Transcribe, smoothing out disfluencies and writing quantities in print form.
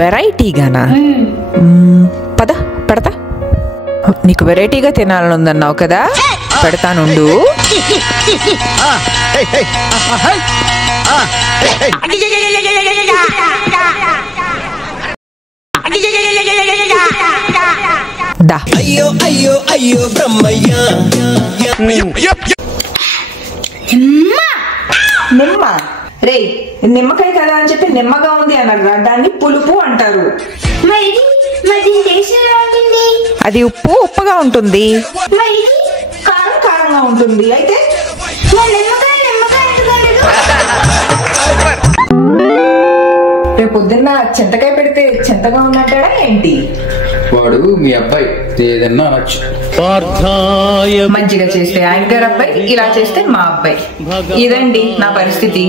వెరైటీగానా? పద పెడతా. నీకు వెరైటీగా తినాలని ఉందన్నావు కదా, పెడతానుండు. అయ్యో అయ్యో అయ్యో బ్రహ్మయ్య. నిమ్మ రే, నిమ్మకాయ కదా అని చెప్పి నిమ్మగా ఉంది అనగా దాన్ని పులుపు అంటారు. అది ఉప్పు ఉప్పుగా ఉంటుంది, కారం కారంగా ఉంటుంది. అయితే రేపు పొద్దున్న చింతకాయ పెడితే చింతగా ఉందంటాడా ఏంటి? వాడు మీ అబ్బాయి, ఏదన్నా అనొచ్చు. మంచిగా చేస్తే ఆయన గారు అబ్బాయి, ఇలా చేస్తే మా అబ్బాయి. ఇదండి నా పరిస్థితి.